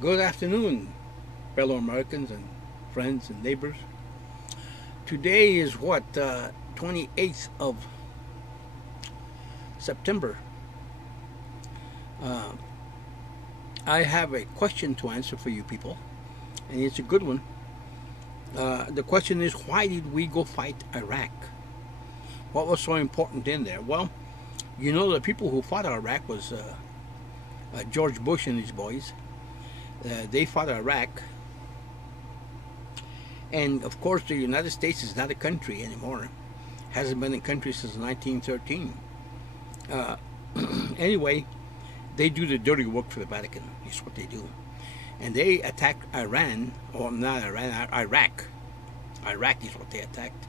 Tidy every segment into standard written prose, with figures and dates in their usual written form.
Good afternoon, fellow Americans and friends and neighbors. Today is 28th of September. Uh, I have a question to answer for you people, and it's a good one. The question is, why did we go fight Iraq? What was so important in there? Well, you know, the people who fought Iraq was George Bush and his boys. They fought Iraq, and of course the United States is not a country anymore. Hasn't been a country since 1913. Anyway, they do the dirty work for the Vatican. Is what they do, and they attacked Iran, or not Iran, Iraq. Iraq is what they attacked,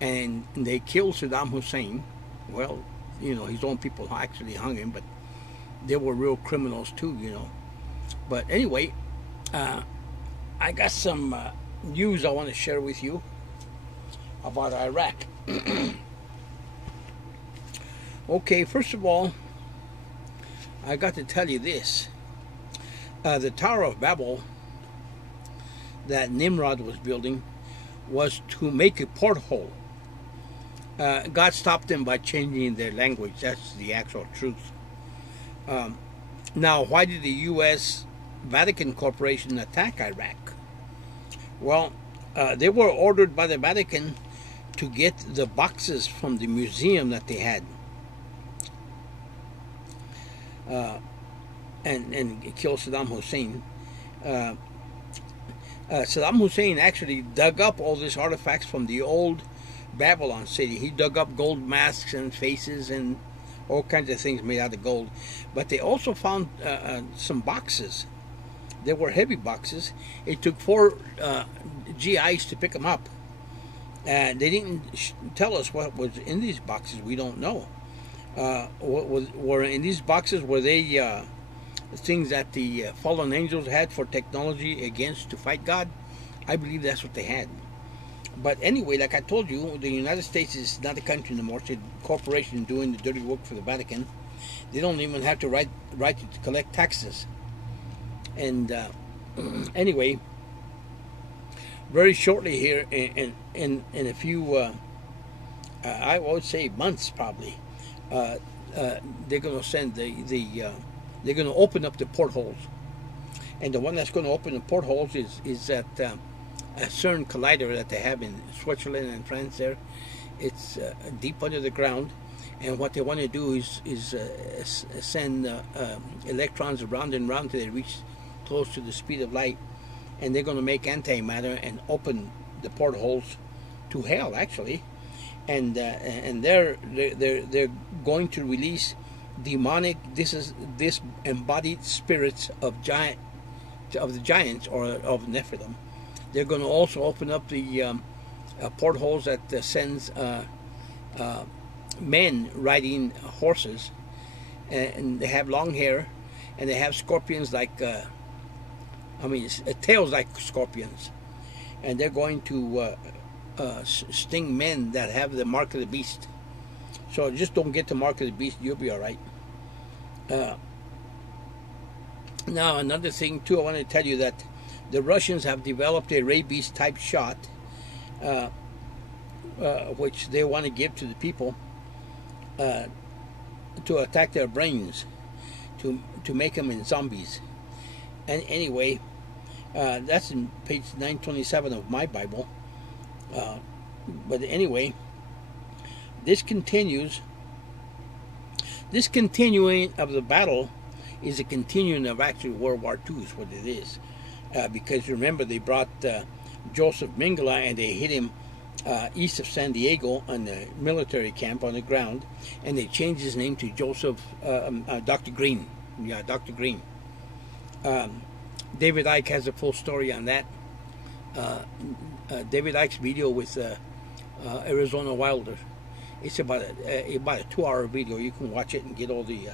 and they killed Saddam Hussein. Well, you know, his own people actually hung him, but they were real criminals too, you know. But anyway, I got some news I want to share with you about Iraq. Okay, first of all, I got to tell you this. The Tower of Babel that Nimrod was building was to make a porthole. God stopped them by changing their language. That's the actual truth. Now, why did the U.S. Vatican Corporation attack Iraq? Well, they were ordered by the Vatican to get the boxes from the museum that they had, and kill Saddam Hussein. Saddam Hussein actually dug up all these artifacts from the old Babylon city. He dug up gold masks and faces and all kinds of things made out of gold. But they also found some boxes. They were heavy boxes. It took 4 GIs to pick them up. They didn't tell us what was in these boxes. We don't know. Were in these boxes, were they things that the fallen angels had for technology to fight God? I believe that's what they had. But anyway, like I told you, the United States is not a country anymore. It's a corporation doing the dirty work for the Vatican. They don't even have to write to collect taxes. And anyway, very shortly here, in a few, I would say months probably, they're going to send they're going to open up the portholes. And the one that's going to open the portholes is at a CERN collider that they have in Switzerland and France there. It's deep under the ground, and what they want to do is send electrons around and around till they reach close to the speed of light, and they're going to make antimatter and open the portholes to hell, actually, and they're going to release demonic disembodied spirits of the giants, or of Nephilim. They're going to also open up the portholes that sends men riding horses, and they have long hair, and they have scorpions like, tails like scorpions, and they're going to sting men that have the mark of the beast. So just don't get the mark of the beast, you'll be all right. Now, another thing too, I want to tell you that the Russians have developed a rabies type shot, which they want to give to the people to attack their brains, to make them in zombies. And anyway, that's in page 927 of my Bible. But anyway, this continuing of the battle is a continuing of actually World War II, is what it is. Because remember, they brought Joseph Mengele, and they hit him east of San Diego on the military camp on the ground, and they changed his name to Dr. Green. Yeah, Dr. Green. David Icke has a full story on that. David Icke's video with Arizona Wilder. It's about a 2-hour video. You can watch it and get all the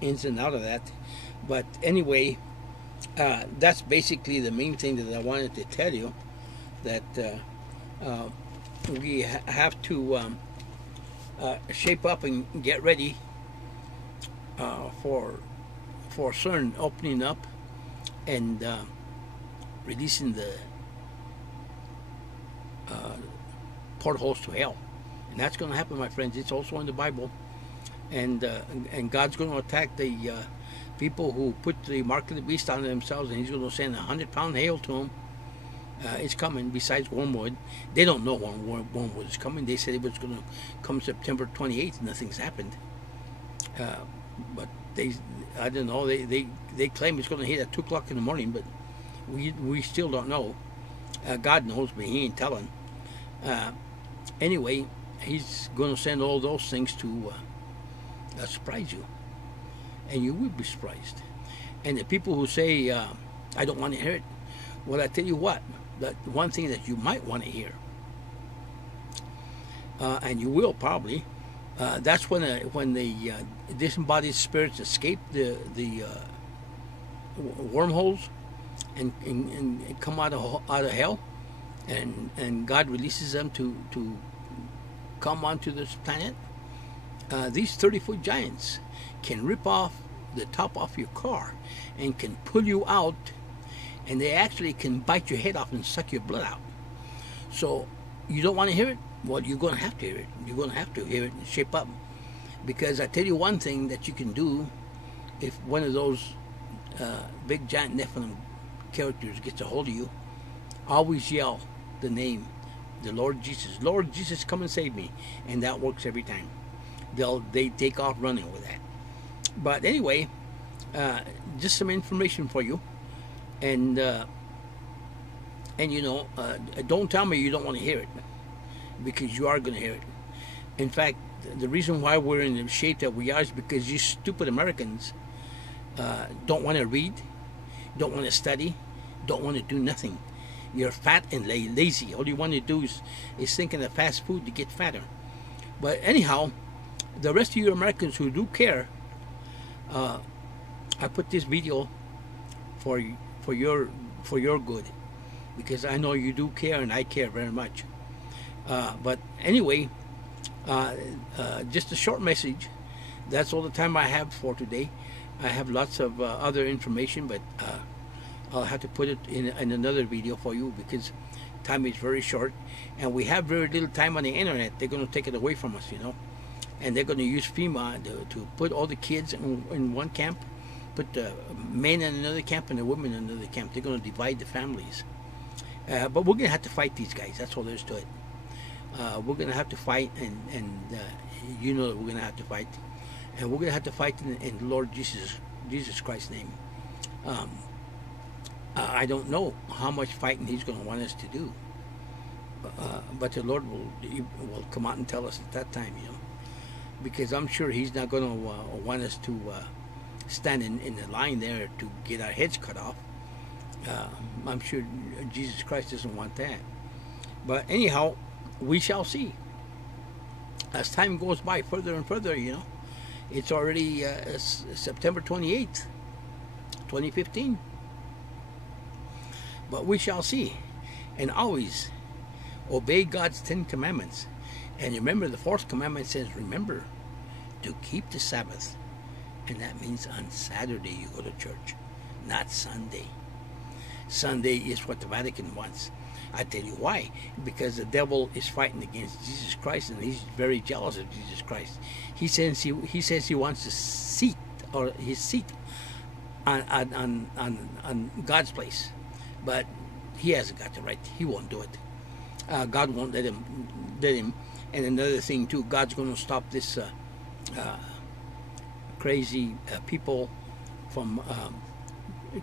ins and out of that. But anyway, that's basically the main thing that I wanted to tell you, that we have to shape up and get ready for CERN opening up, and releasing the portholes to hell. And that's going to happen, my friends. It's also in the Bible. And God's going to attack the people who put the mark of the beast on themselves, and he's going to send 100-pound hail to them. It's coming, besides wormwood. They don't know when wormwood is coming. They said it was going to come September 28th. Nothing's happened. But I don't know. They claim it's going to hit at 2 o'clock in the morning, but we still don't know. God knows, but he ain't telling. Anyway, he's going to send all those things to surprise you, and you will be surprised. And the people who say, I don't want to hear it, well, I tell you what, that one thing that you might want to hear, and you will probably, that's when the disembodied spirits escape the wormholes and come out of hell, and God releases them to come onto this planet. These 30-foot giants can rip off the top off your car and can pull you out, and they actually can bite your head off and suck your blood out. So you don't want to hear it? Well, you're going to have to hear it. You're going to have to hear it and shape up. Because I tell you one thing that you can do if one of those big giant Nephilim characters gets a hold of you, always yell the name, the Lord Jesus. Lord Jesus, come and save me. And that works every time. They take off running with that. But anyway, just some information for you, and you know, don't tell me you don't want to hear it, because you are going to hear it. In fact, the reason why we're in the shape that we are is because you stupid Americans don't want to read, don't want to study, don't want to do nothing. You're fat and lazy. All you want to do is thinking of fast food to get fatter. But anyhow, the rest of you Americans who do care, I put this video for your good, because I know you do care, and I care very much. But anyway, just a short message. That's all the time I have for today. I have lots of other information, but I'll have to put it in another video for you, because time is very short, and we have very little time on the internet. They're going to take it away from us, you know. And they're going to use FEMA to put all the kids in one camp, put the men in another camp and the women in another camp. They're going to divide the families. But we're going to have to fight these guys. That's all there is to it. We're going to have to fight, and you know that we're going to have to fight. And we're going to have to fight in the Lord Jesus Christ's name. I don't know how much fighting he's going to want us to do. But the Lord will come out and tell us at that time, you know. Because I'm sure he's not going to want us to stand in the line there to get our heads cut off. I'm sure Jesus Christ doesn't want that. But anyhow, we shall see. As time goes by further and further, you know, it's already September 28th, 2015. But we shall see. And always obey God's 10 commandments. And remember, the 4th commandment says, remember to keep the Sabbath. And that means on Saturday you go to church, not Sunday. Sunday is what the Vatican wants. I tell you why. Because the devil is fighting against Jesus Christ, and he's very jealous of Jesus Christ. He says he wants his seat on God's place. But he hasn't got the right. He won't do it. God won't let him. And another thing too, God's going to stop this crazy people from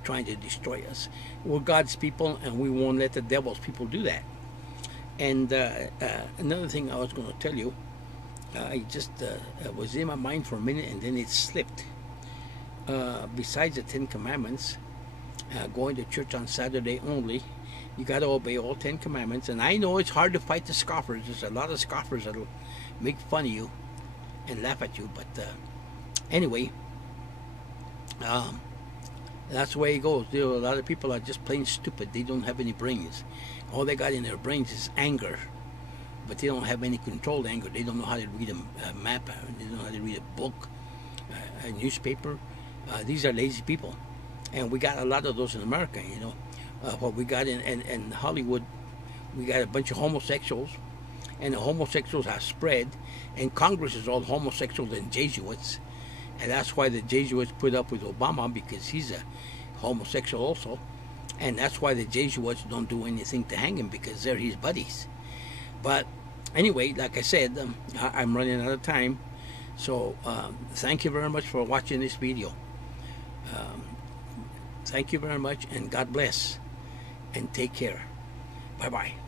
trying to destroy us. We're God's people, and we won't let the devil's people do that. And another thing I was going to tell you, I just it was in my mind for a minute, and then it slipped. Besides the 10 commandments, going to church on Saturday only, you got to obey all 10 commandments. And I know it's hard to fight the scoffers. There's a lot of scoffers that'll make fun of you and laugh at you. But anyway, that's the way it goes. A lot of people are just plain stupid. They don't have any brains. All they got in their brains is anger. But they don't have any controlled anger. They don't know how to read a map. They don't know how to read a book, a newspaper. These are lazy people. And we got a lot of those in America, you know. What we got in Hollywood, we got a bunch of homosexuals, and the homosexuals have spread, and Congress is all homosexuals and Jesuits, and that's why the Jesuits put up with Obama, because he's a homosexual also, and that's why the Jesuits don't do anything to hang him, because they're his buddies. But anyway, like I said, I'm running out of time, so thank you very much for watching this video. Thank you very much, and God bless, and take care. Bye-bye.